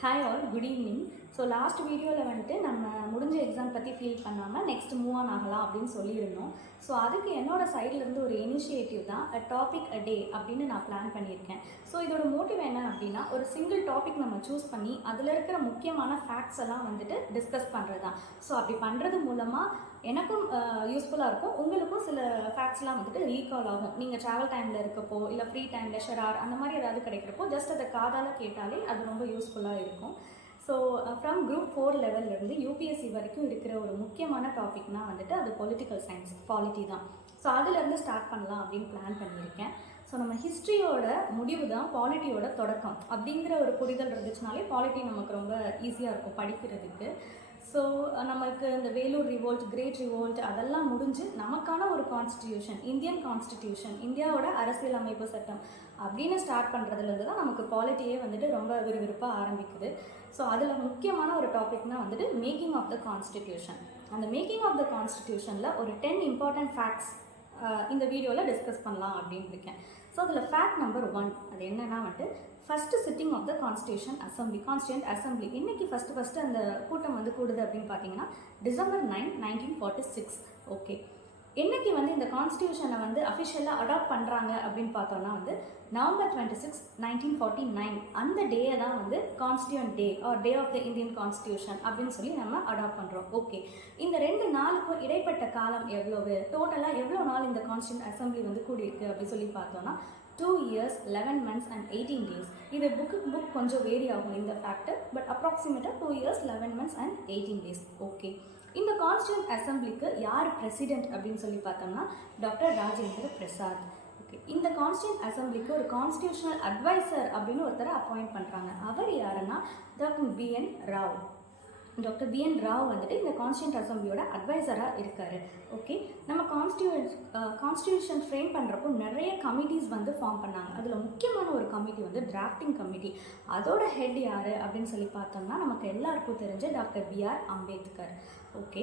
Hi all, good evening. So last வீடியோவில் வந்துட்டு நம்ம முடிஞ்ச எக்ஸாம் பற்றி ஃபீல் பண்ணாமல் நெக்ஸ்ட் மூவ் ஆன் ஆகலாம் அப்படின்னு சொல்லியிருந்தோம். ஸோ அதுக்கு என்னோடய சைட்லேருந்து ஒரு இனிஷியேட்டிவ் தான் அ டாபிக் அ டே அப்படின்னு நான் பிளான் பண்ணியிருக்கேன். ஸோ இதோட மோட்டிவ் என்ன அப்படின்னா, ஒரு சிங்கிள் டாபிக் நம்ம சூஸ் பண்ணி அதில் இருக்கிற முக்கியமான ஃபேக்ட்ஸ் எல்லாம் வந்துட்டு டிஸ்கஸ் பண்ணுறது தான். ஸோ அப்படி பண்ணுறது மூலமாக எனக்கும் யூஸ்ஃபுல்லாக இருக்கும், உங்களுக்கும் சில ஃபேக்ட்ஸ்லாம் வந்துட்டு ரீகால் ஆகும். நீங்கள் ட்ராவல் டைமில் இருக்கப்போ இல்லை ஃப்ரீ டைம் லெஷர் ஆர் அந்த மாதிரி ஏதாவது கிடைக்கிறப்போ ஜஸ்ட் அதை காதால் கேட்டாலே அது ரொம்ப யூஸ்ஃபுல்லாக இருக்கும். ஸோ ஃப்ரம் குரூப் 4 லெவல்லேருந்து யூபிஎஸ்சி வரைக்கும் இருக்கிற ஒரு முக்கியமான டாபிக்னால் வந்துட்டு அது பொலிட்டிக்கல் சயின்ஸ், பாலிட்டி தான். ஸோ அதுலேருந்து ஸ்டார்ட் பண்ணலாம் அப்படின்னு பிளான் பண்ணியிருக்கேன். ஸோ நம்ம ஹிஸ்ட்ரியோட முடிவு தான் பாலிட்டியோட தொடக்கம் அப்படிங்கிற ஒரு புரிதல் இருந்துச்சுனாலே பாலிட்டி நமக்கு ரொம்ப ஈஸியாக இருக்கும் படிக்கிறதுக்கு. ஸோ நமக்கு இந்த வேலூர் ரிவோல்ட், கிரேட் ரிவோல்ட் அதெல்லாம் முடிஞ்சு நமக்கான ஒரு கான்ஸ்டிடியூஷன், இந்தியன் கான்ஸ்டிடியூஷன், இந்தியாவோட அரசியலமைப்பு சட்டம் அப்படின்னு ஸ்டார்ட் பண்ணுறதுலேருந்து தான் நமக்கு பாலிட்டியே வந்துட்டு ரொம்ப விறுவிறுப்பாக ஆரம்பிக்குது. ஸோ அதில் முக்கியமான ஒரு டாபிக்னால் வந்துட்டு மேக்கிங் ஆஃப் த கான்ஸ்டிடியூஷன். அந்த மேக்கிங் ஆஃப் த கான்ஸ்டிடியூஷனில் ஒரு 10 இம்பார்ட்டன்ட் ஃபேக்ட்ஸ் இந்த வீடியோவில் டிஸ்கஸ் பண்ணலாம் அப்படின்னு இருக்கேன். ஸோ அதில் ஃபேக்ட் நம்பர் 1 அது என்னென்னா வந்துட்டு, first sitting of the constitution assembly, constituent assembly இன்றைக்கி ஃபஸ்ட்டு அந்த கூட்டம் வந்து கூடுது அப்படின்னு பார்த்தீங்கன்னா December 9, 1946. ஓகே, என்றைக்கு வந்து இந்த கான்ஸ்டியூஷனை வந்து அஃபிஷியலாக அடாப்ட் பண்ணுறாங்க அப்படின்னு பார்த்தோன்னா வந்து November 26, 1949 அந்த டேயை தான் வந்து constituent day or day of the Indian constitution அப்படின்னு சொல்லி நம்ம அடாப்ட் பண்ணுறோம். ஓகே, இந்த 2 நாளுக்கும் இடைப்பட்ட காலம் எவ்வளவு, டோட்டலாக எவ்வளோ நாள் இந்த கான்ஸ்டியூண்ட் அசம்பிளி வந்து கூடியிருக்கு அப்படின்னு சொல்லி பார்த்தோன்னா 2 years, 11 months and 18 days. இது புக் கொஞ்சம் வேரி ஆகும் இந்த ஃபேக்டர், பட் அப்ராக்சிமேட்டாக 2 years, 11 months and 18 days. Okay, இந்த கான்ஸ்டியூண்ட் அசம்பிளிக்கு யார் பிரசிடென்ட் அப்படின்னு சொல்லி பார்த்தோம்னா டாக்டர் ராஜேந்திர பிரசாத். ஓகே, இந்த கான்ஸ்டியூண்ட் அசம்பிளிக்கு ஒரு கான்ஸ்டியூஷனல் அட்வைசர் அப்படின்னு ஒருத்தரை அப்பாயிண்ட் பண்ணுறாங்க. அவர் யாருன்னா doctor B.N. Rao. Doctor B.N. Rao வந்துட்டு இந்த கான்ஸ்டியூண்ட் அசம்பிளியோட அட்வைசராக இருக்கார். ஓகே, நம்ம கான்ஸ்டியூஷன் ஃப்ரேம் பண்ணுறப்போ நிறைய கமிட்டிஸ் வந்து ஃபார்ம் பண்ணாங்க. அதில் முக்கியமான ஒரு கமிட்டி வந்து டிராஃப்டிங் கமிட்டி. அதோட ஹெட் யார் அப்படின்னு சொல்லி பார்த்தோம்னா நமக்கு எல்லாருக்கும் தெரிஞ்ச டாக்டர் B.R. அம்பேத்கர். ஓகே,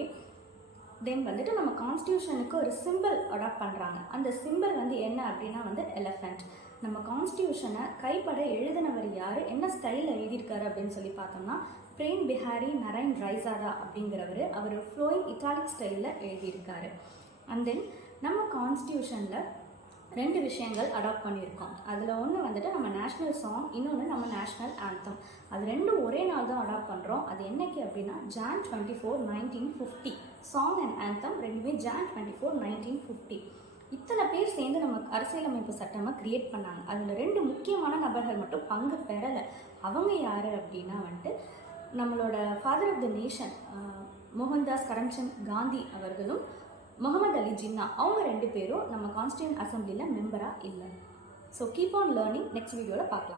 தென் வந்துட்டு நம்ம கான்ஸ்டியூஷனுக்கு ஒரு சிம்பிள் அடாப்ட் பண்ணுறாங்க. அந்த சிம்பிள் வந்து என்ன அப்படின்னா வந்து எலஃபண்ட். நம்ம கான்ஸ்டியூஷனை கைப்பட எழுதினவர் யார், என்ன ஸ்டைலில் எழுதியிருக்காரு அப்படின்னு சொல்லி பார்த்தோம்னா பிரேம் பிஹாரி நரைன் ரைசாதா அப்படிங்கிறவர். அவர் ஃப்ளோயிங் இட்டாலிக் ஸ்டைலில் எழுதியிருக்காரு. அண்ட் தென் நம்ம கான்ஸ்டியூஷனில் 2 விஷயங்கள் அடாப்ட் பண்ணியிருக்கோம். அதில் ஒன்று வந்துட்டு நம்ம நேஷ்னல் சாங், இன்னொன்று நம்ம நேஷ்னல் ஆந்தம். அது 2 ஒரே நாள் தான் அடாப்ட் பண்ணுறோம். அது என்னைக்கு அப்படின்னா Jan 24, 1950. சாங் அண்ட் ஆந்தம் ரெண்டுமே Jan 24, 1950. இத்தனை பேர் சேர்ந்து நம்ம அரசியலமைப்பு சட்டமாக க்ரியேட் பண்ணாங்க. அதில் 2 முக்கியமான நபர்கள் மட்டும் பங்கு பெறலை. அவங்க யார் அப்படின்னா வந்துட்டு நம்மளோட father of the nation Mohandas Karamchand Gandhi அவர்களும் முகமது அலி ஜின்னா. அவங்க 2 பேரும் நம்ம கான்ஸ்டியூண்ட் அசம்பிளியில் மெம்பராக இல்லை. So keep on learning. Next வீடியோவில் பார்க்கலாம்.